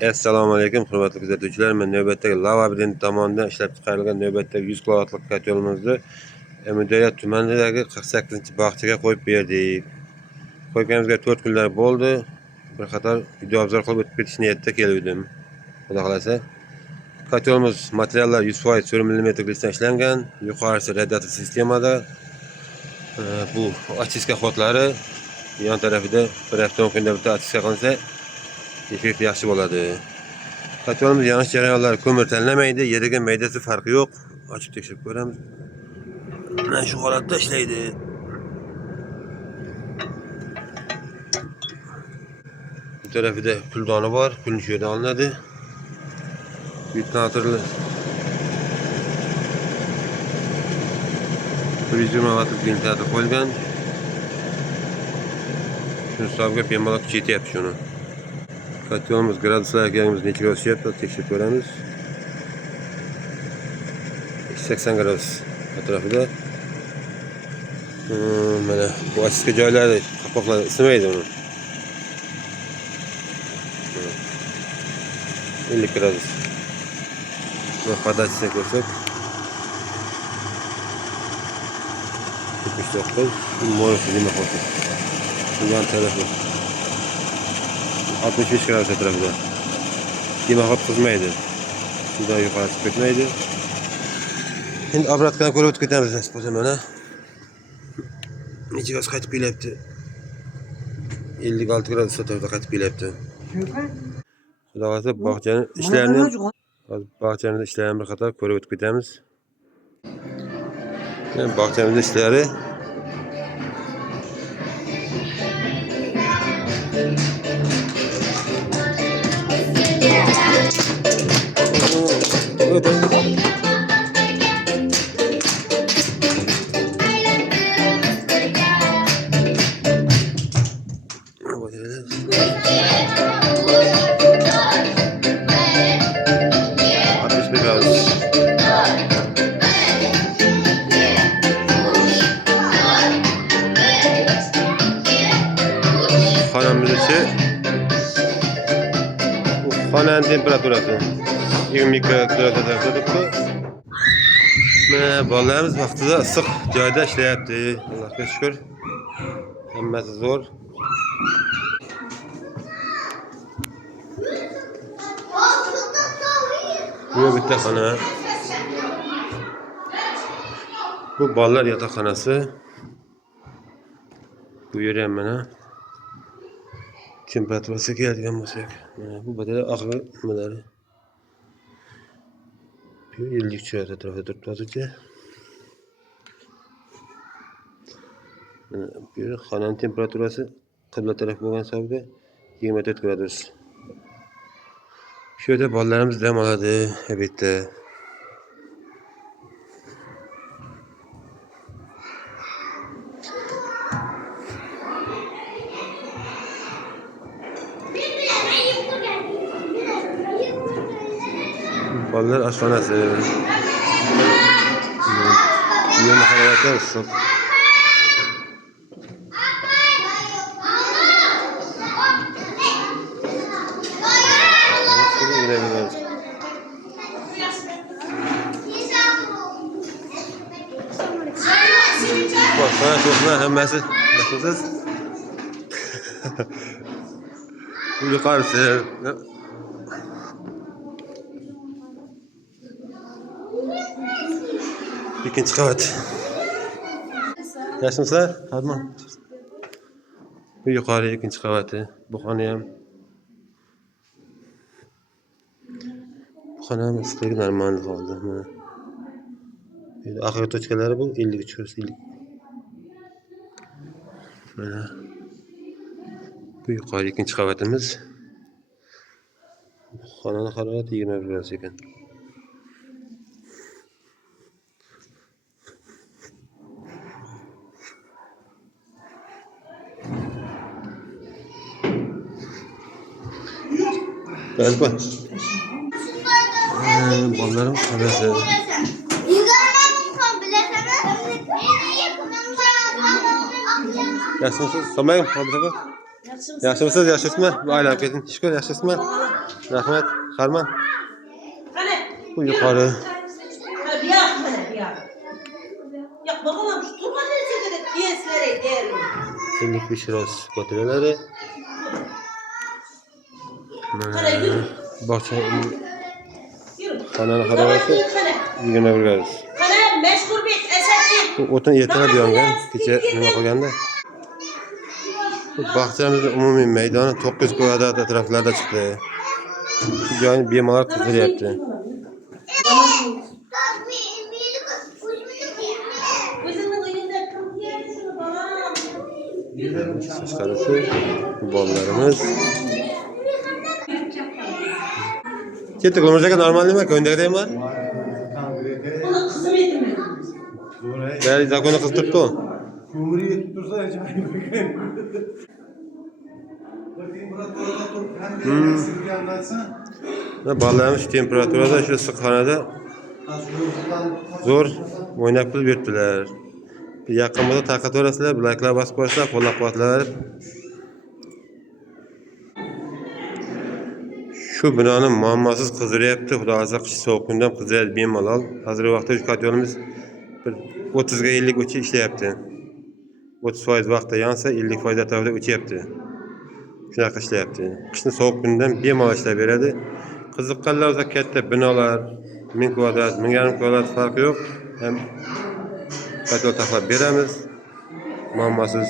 Assalomu alaykum hurmatli kuzatuvchilar. Men navbatdagi Lava brend tomonidan ishlab chiqarilgan navbatdagi 100 kW'lik kotelimizni Amudaryo tumanidagi 48-bog'chaga qo'yib berdik. Qo'yganimizga 4 kunlar bo'ldi. Bir qator video obzor qilib o'tib ketish niyatida keldim. Xudo xolasa. Kotelimiz materiallar 100% 4 mm glisdan ishlangan. Yuqorisi radiator sistemada. Bu ochishka xotlari yon tarafida bir hafta 10 kunda bitta ochishka qilinsa effekt yaxshi bo'ladi. Kotelimiz yonish jarayonlari ko'mir tanlamaydi, yeriga maydasi farqi yo'q. Ochib tekshirib ko'ramiz. Mana shu holatda ishlaydi. Bu tarafida puldoni bor, pulni shu yerdan olinadi. Ventilatorlar 120 wattlik ventilator qo'yilgan. Shuni hisobiga bemalol kuchaytiryapti shuni. Kotelimiz graduslarimiz necha gradus tushyapti, tekshirib ko'ramiz. 80 gradus atrofida. Mana bu ochishga joylari, qapoqlar isimaydi uni. 50 gradus. Buni podachisini ko'rsak 79, mo'rif nima qoldi? Bundan tarafi 65 gradus atrofida. Dimoqot qizmaydi. Bundan yuqori chiqib ketmaydi. Endi obratdan ko'rib o'tib ketamiz nisbatan mana. Necha gaz qaytib kelyapti? 56 gradus atrofida qaytib kelyapti. Xudo xolasa bog'chani ishlarini bir qator ko'rib o'tib ketamiz. Bog'chamizda ishlari xonaning temperaturasi 22 gradus atrofida turibdi. Mana bolalarimiz vaqtida issiq joyda ishlayapti. Allohga shukr. Hammasi zo'r. Bu bitta xona. Bu bolalar yotoqxonasi. Bu yer ham mana temperaturasi keladigan bo'lsak, mana bu badala oxirgi nimalari 50 gradus atrofida turibdi hozircha. Bu yer xonaning temperaturasi qibla taraf bo'lgan hisobda 24 gradus. Shu yerda bolalarimiz dam oladi, albatta. Bolalar oshxonasi. Yerni harorati issiq. Boshqalar hammasi nasibsiz. Bu yuqorisi. İkinci qavat. Yaxshimisiz? Harman. Bu yuqori ikinci qavati. Bu xona ham. Bu xona ham issiqligi normal holda. Mana. Oxirgi tochkalari bu 53 gradus. Mana. Bu yuqori ikinci qavatimiz. Xonaning harorati 21 gradus ekan. Galiba. Bolalarım xonasi. Yaxshimisiz? Solmaymi? Yaxshimisiz, yaxshisizmi? Aylanib keting. Shukr, yaxshisizmi? Rahmat. Qarman. Qani? Bu yuqori. Qani bu yoq mana bu yoq. Yo'q, bo'g'alam shu turgan narsaga teslari derim. Ellik besh roz ko'tariladi. Qani yur. Bog'cha Yur. xonani harovati 21 gradus. Qani Mashhurbek Asadbek. Bu o'tin ertalab yongan, kecha nima qilganda. Bu bog'chamizning umumiy maydoni 900 kvadrat atroflarda chiqdi. Shu joyni bemalol qidiryapti. O'zingning uyingda kim kiyadi shuni bolam? Tashqarisi bolalarimiz. Ketdik, Umurjaga normalmi? Ko'ndagidaymi? Buni qizim edimi? Bari zakonni qilib turibdi. Ko'mir yetib tursa temperaturada turib qanday sirganlansa Bolalarimiz shu temperaturada shu issiqxonada zo'r o'ynab kulib yuribdilar. Yaqin bo'lsa tarqataverasizlar, like'lar bosib qo'yasizlar, qo'llab-quvvatlar. Shu binoni muammosiz qizdiryapti. Xudo xohlasa qish sovuq kunda ham qizdiradi bemalol. Hozirgi vaqtda shu kotyolimiz bir 30 ga 50 o'chi ishlayapti. 30% vaqtda yonsa, 50% atrofida o'chyapti. Shunaqa ishlayapti. Qishni sovuq kundan bemalol ishlab beradi. Qiziqqanlar bo'lsa katta binolar 1000 kvadrat, 1000 kvadrat farqi yo'q. Ham kotyol taxlab beramiz. Muammosiz